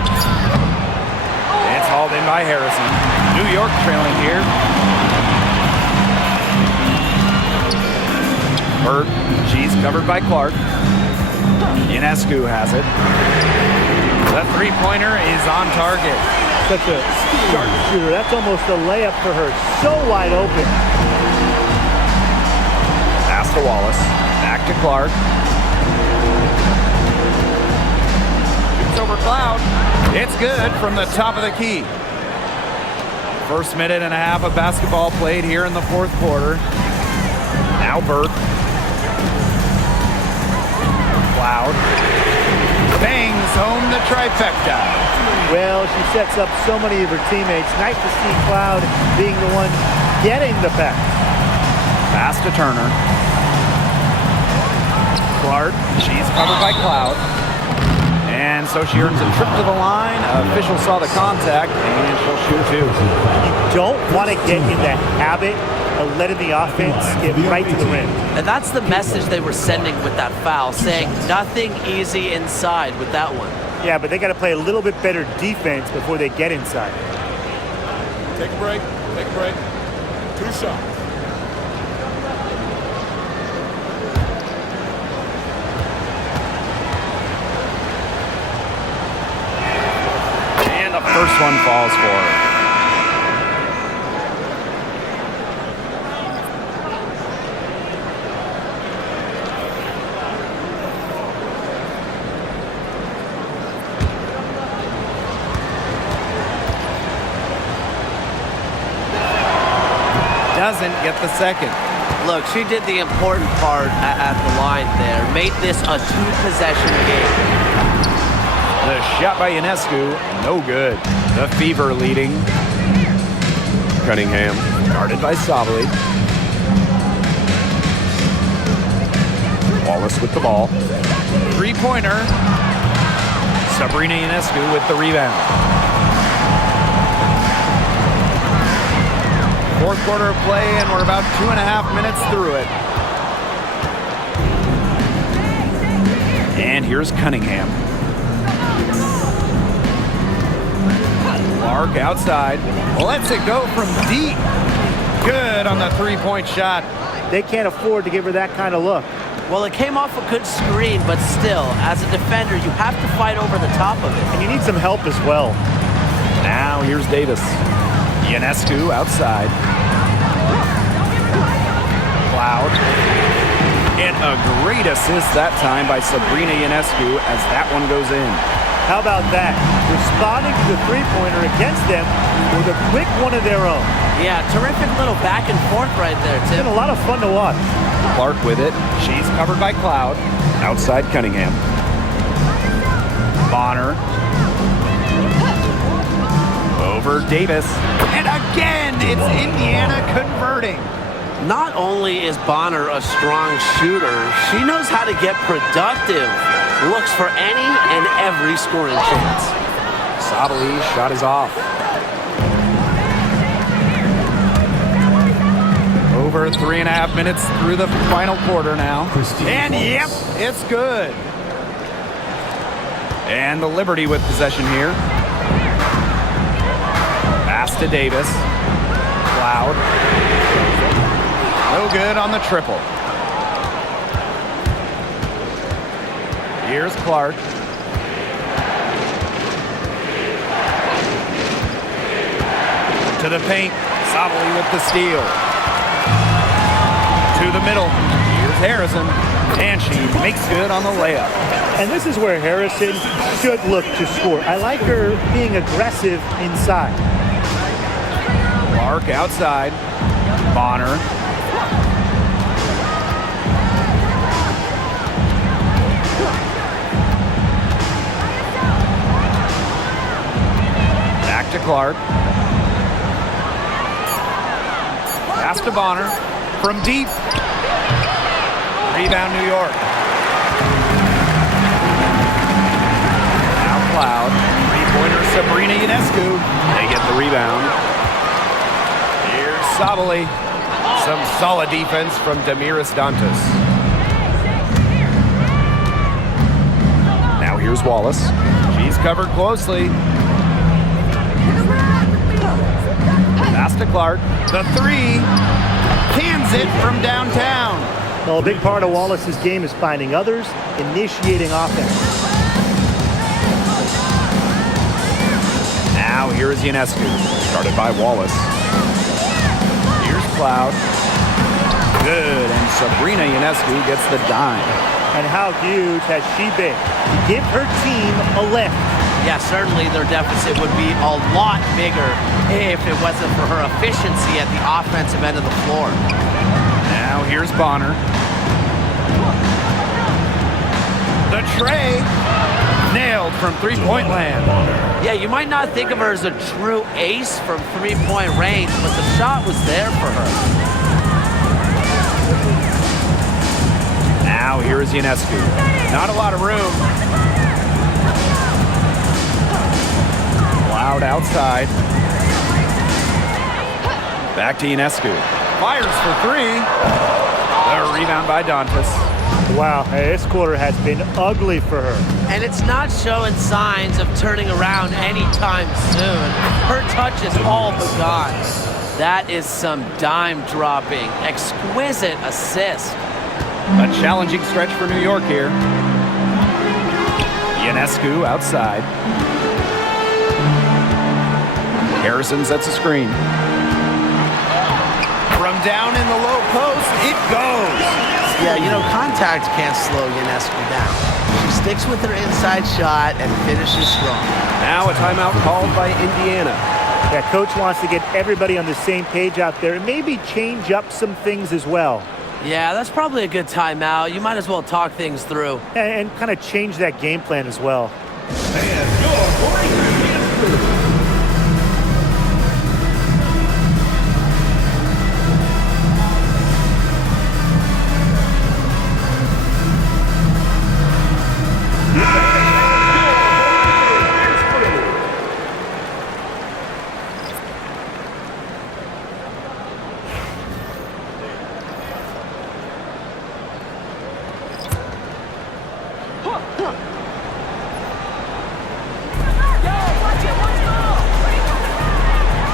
It's hauled in by Harrison. New York trailing here. Burt. She's covered by Clark. Ionescu has it. The three-pointer is on target. Such a sharp shooter. That's almost a layup for her. So wide open. Pass to Wallace. Back to Clark. Shoots over Cloud. It's good from the top of the key. First minute and a half of basketball played here in the fourth quarter. Now Burke. Cloud. Bangs home the trifecta. Well, she sets up so many of her teammates. Nice to see Cloud being the one getting the pass. Pass to Turner. Clark, she's covered by Cloud. And so she earns a trip to the line. Official saw the contact, and she'll shoot 2. You don't want to get in the habit of letting the offense get right to the rim. And that's the message they were sending with that foul, saying nothing easy inside with that one. Yeah, but they got to play a little bit better defense before they get inside. Take a break. Take a break. 2 shots. And the first one falls for her. Doesn't get the second. Look, she did the important part at the line there. Made this a 2-possession game. The shot by Ionescu, no good. The Fever leading. Cunningham, guarded by Sabali. Wallace with the ball. Three-pointer. Sabrina Ionescu with the rebound. Fourth quarter of play, and we're about 2.5 minutes through it. And here's Cunningham. Clark outside. Lets it go from deep. Good on the three-point shot. They can't afford to give her that kind of look. Well, it came off a good screen, but still, as a defender, you have to fight over the top of it. And you need some help as well. Now here's Davis. Ionescu outside. Cloud. And a great assist that time by Sabrina Ionescu as that one goes in. How about that? Responding to the three-pointer against them with a quick one of their own. Yeah, terrific little back and forth right there, It's Tim. been a lot of fun to watch. Clark with it. She's covered by Cloud. Outside Cunningham. Bonner. Over Davis. And again, it's Indiana converting. Not only is Bonner a strong shooter, she knows how to get productive. Looks for any and every scoring chance. Sabali's shot is off. Over 3.5 minutes through the final quarter now. And yep, it's good. And the Liberty with possession here. Pass to Davis. Cloud. No good on the triple. Here's Clark. To the paint. Sabali with the steal. To the middle. Here's Harrison. And she makes good on the layup. And this is where Harrison should look to score. I like her being aggressive inside. Clark outside. Bonner. Back to Clark. Pass to Bonner. From deep. Rebound New York. Now Cloud. Three-pointer Sabrina Ionescu. They get the rebound. Here's Sabali. Some solid defense from Damiris Dantas. Now here's Wallace. She's covered closely. Pass to Clark. The three. Cans it from downtown. Well, a big part of Wallace's game is finding others, initiating offense. Now here is Ionescu. Started by Wallace. Here's Cloud. Good, and Sabrina Ionescu gets the dime. And how huge has she been to give her team a lift? Yeah, certainly their deficit would be a lot bigger if it wasn't for her efficiency at the offensive end of the floor. Now here's Bonner. The tray. Nailed from three-point land. Yeah, you might not think of her as a true ace from three-point range, but the shot was there for her. Now here is Ionescu. Not a lot of room. Cloud outside. Back to Ionescu. Fires for three. The rebound by Dantas. Wow, this quarter has been ugly for her. And it's not showing signs of turning around anytime soon. Her touch is all but gone. That is some dime dropping. Exquisite assist. A challenging stretch for New York here. Ionescu outside. Harrison sets a screen. From down in the low post, it goes. Yeah, you know, contact can't slow Ionescu down. She sticks with her inside shot and finishes strong. Now a timeout called by Indiana. Yeah, coach wants to get everybody on the same page out there and maybe change up some things as well. Yeah, that's probably a good timeout. You might as well talk things through. And kind of change that game plan as well. And your Warriors is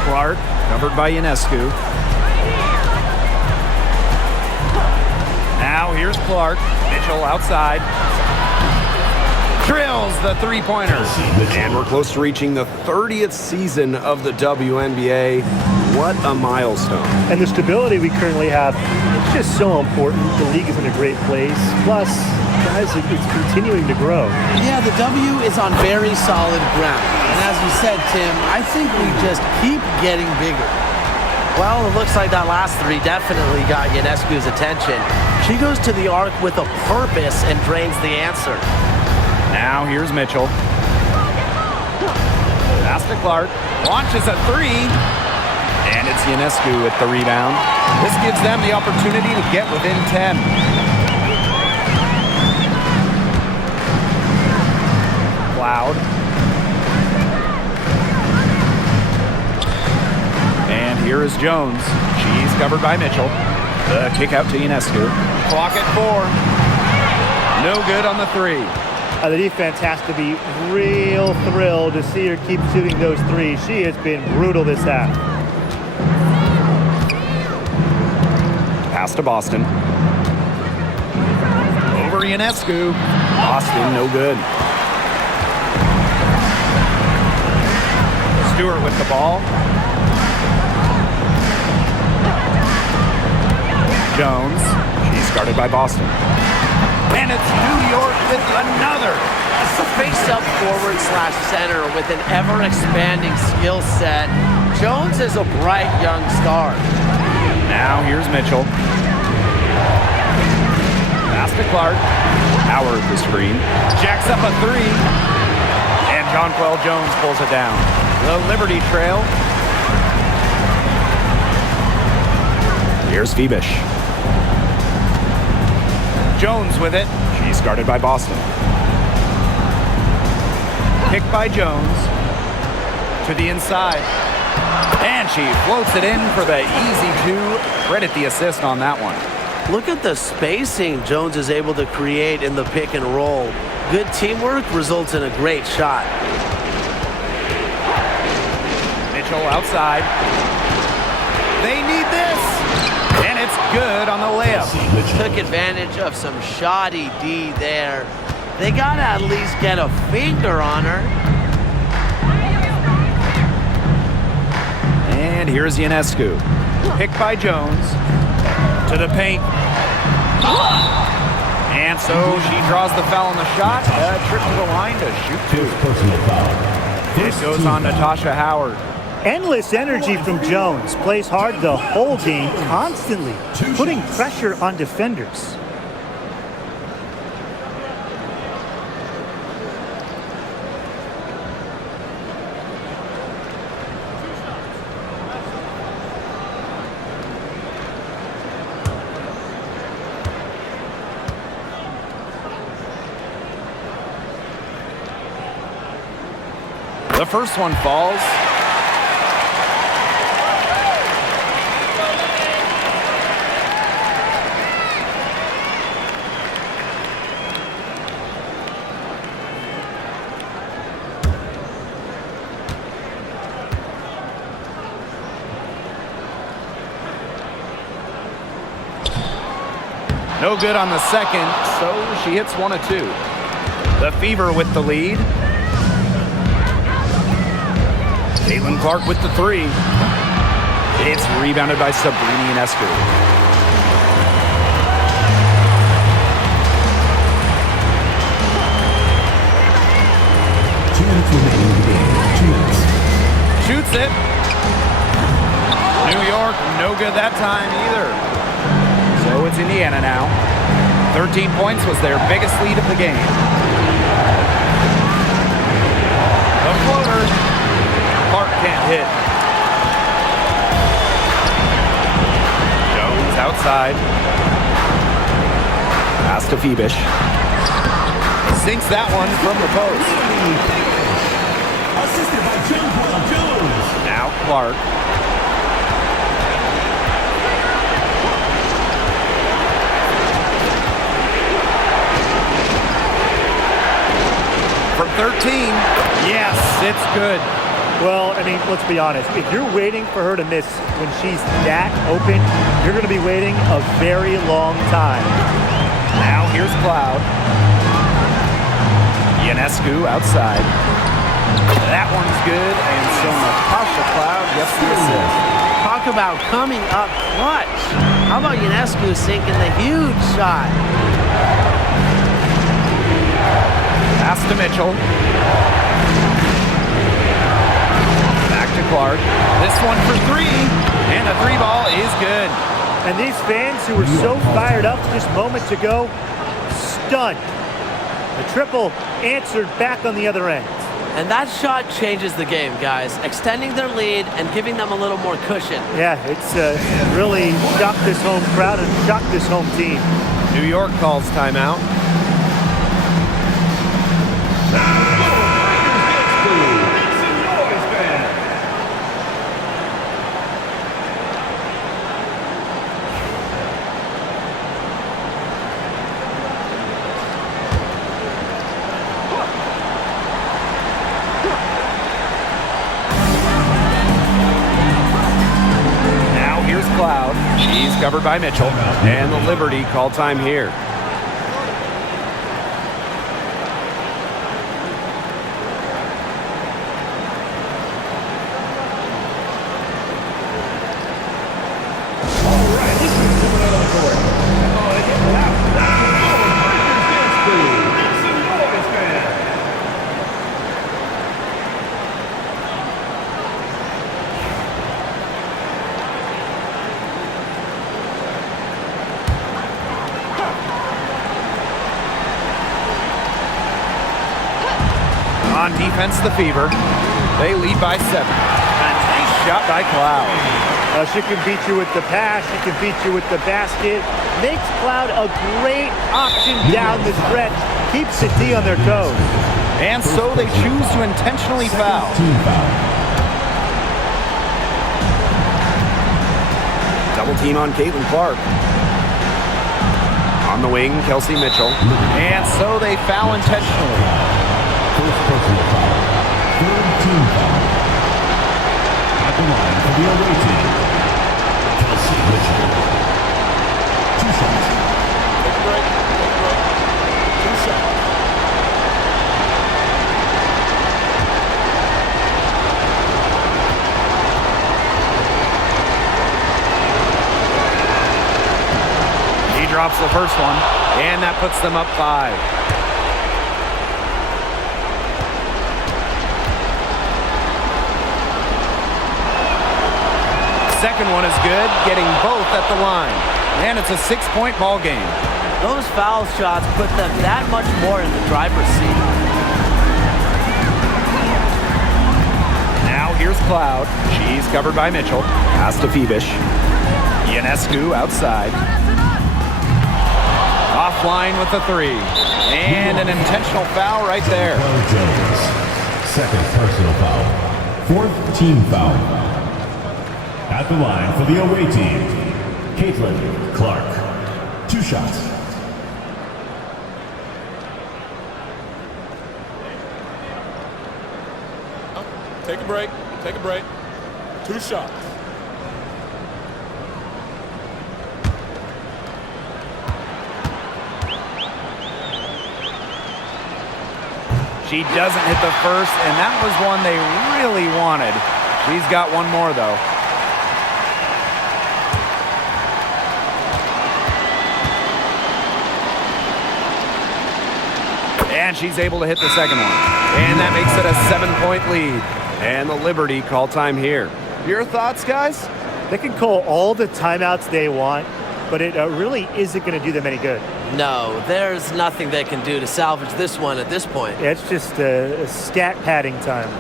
Clark, covered by Ionescu. Now here's Clark. Mitchell outside. Drills the three-pointer. And we're close to reaching the 30th season of the WNBA. What a milestone. And the stability we currently have is just so important. The league is in a great place. Plus, guys, it's continuing to grow. Yeah, the W is on very solid ground. And as you said, Tim, I think we just keep getting bigger. Well, it looks like that last three definitely got Ionescu's attention. She goes to the arc with a purpose and drains the answer. Now here's Mitchell. Pass to Clark. Launches a three. And it's Ionescu with the rebound. This gives them the opportunity to get within 10. Cloud. And here is Jones. She's covered by Mitchell. The kick out to Ionescu. Clock at 4. No good on the three. The defense has to be real thrilled to see her keep shooting those threes. She has been brutal this half. Pass to Boston. Over Ionescu. Boston, no good. Stewart with the ball. Jones. She's guarded by Boston. And it's New York with another. A face-up forward / center with an ever-expanding skill set. Jones is a bright young star. Now here's Mitchell. Pass to Clark. Howard the screen. Jacks up a three. And Jonquel Jones pulls it down. The Liberty Trail. Here's Phoebish. Jones with it. She's guarded by Boston. Picked by Jones. To the inside. And she floats it in for the easy two. Credit the assist on that one. Look at the spacing Jones is able to create in the pick and roll. Good teamwork results in a great shot. Mitchell outside. They need this. And it's good on the layup. Took advantage of some shoddy D there. They got to at least get a finger on her. And here's Ionescu. Picked by Jones. To the paint. And so she draws the foul on the shot. Trip to the line to shoot two. It goes on Natasha Howard. Endless energy from Jones. Plays hard the whole game, constantly putting pressure on defenders. The first one falls. No good on the second, so she hits one of two. The Fever with the lead. Caitlin Clark with the three. It's rebounded by Sabrina Ionescu. Shoots it. New York, no good that time either. So it's Indiana now. 13 points was their biggest lead of the game. The floater. Clark can't hit. Jones outside. Pass to Phoebish. Sinks that one from the post. Assisted by Jonquel Jones. Now Clark. From 13. Yes, it's good. Well, I mean, let's be honest. If you're waiting for her to miss when she's that open, you're going to be waiting a very long time. Now here's Cloud. Ionescu outside. That one's good, and so Natasha Cloud gets the assist. Talk about coming up clutch. How about Ionescu sinking the huge shot? Pass to Mitchell. Back to Clark. This one for three, and the three ball is good. And these fans who were so fired up just moments ago, stunned. The triple answered back on the other end. And that shot changes the game, guys. Extending their lead and giving them a little more cushion. Yeah, it's really shocked this home crowd and shocked this home team. New York calls timeout. Cloud. She's covered by Mitchell. And the Liberty call time here. On defense, the Fever. They lead by 7. A nice shot by Cloud. She can beat you with the pass. She can beat you with the basket. Makes Cloud a great option down the stretch. Keeps the D on their toes. And so they choose to intentionally foul. Double team on Caitlin Clark. On the wing, Kelsey Mitchell. And so they foul intentionally. First personal foul. Third team foul. At the line for the away team, Kelsey Mitchell. 2 shots. Take a break. 2 shots. He drops the first one, and that puts them up 5. Second one is good, getting both at the line. And it's a 6-point ball game. Those foul shots put them that much more in the driver's seat. Now here's Cloud. She's covered by Mitchell. Pass to Phoebish. Ionescu outside. Offline with the 3. And an intentional foul right there. Second personal foul. Fourth team foul. At the line for the away team, Caitlin Clark. 2 shots. Take a break. 2 shots. She doesn't hit the first, and that was one they really wanted. She's got one more, though. And she's able to hit the second one. And that makes it a 7-point lead. And the Liberty call time here. Your thoughts, guys? They can call all the timeouts they want, but it really isn't going to do them any good. No, there's nothing they can do to salvage this one at this point. Yeah, it's just a stat padding time.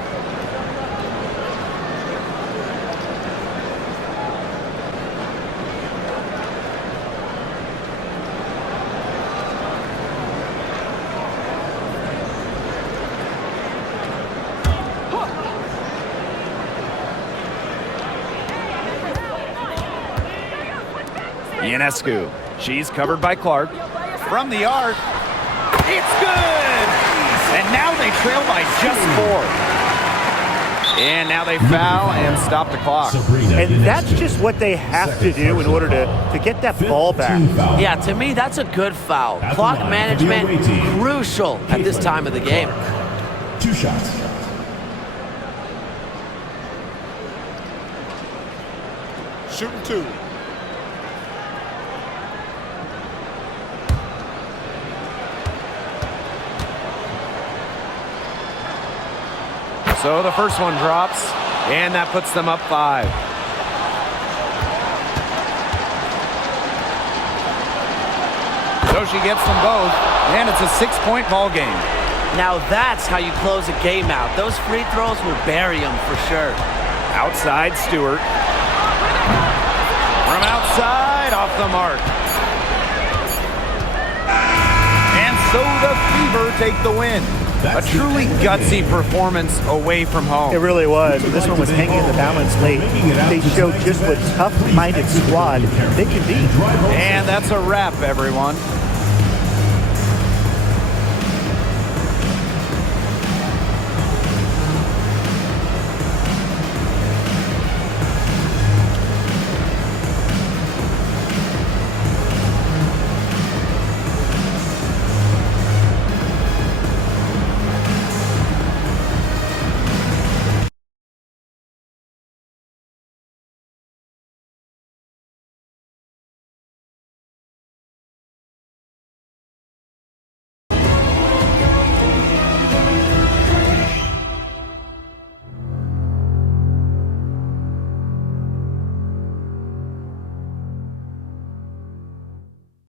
Ionescu. She's covered by Clark. From the arc. It's good! And now they trail by just 4. And now they foul and stop the clock. And that's just what they have to do in order to get that ball back. Yeah, to me, that's a good foul. Clock management, crucial at this time of the game. 2 shots. Shooting 2. So the first one drops, and that puts them up 5. So she gets them both, and it's a 6-point ball game. Now that's how you close a game out. Those free throws will bury them for sure. Outside Stewart. From outside, off the mark. And so the Fever take the win. A truly gutsy performance away from home. It really was. This one was hanging in the balance late. They showed just what tough-minded squad they can be. And that's a wrap, everyone.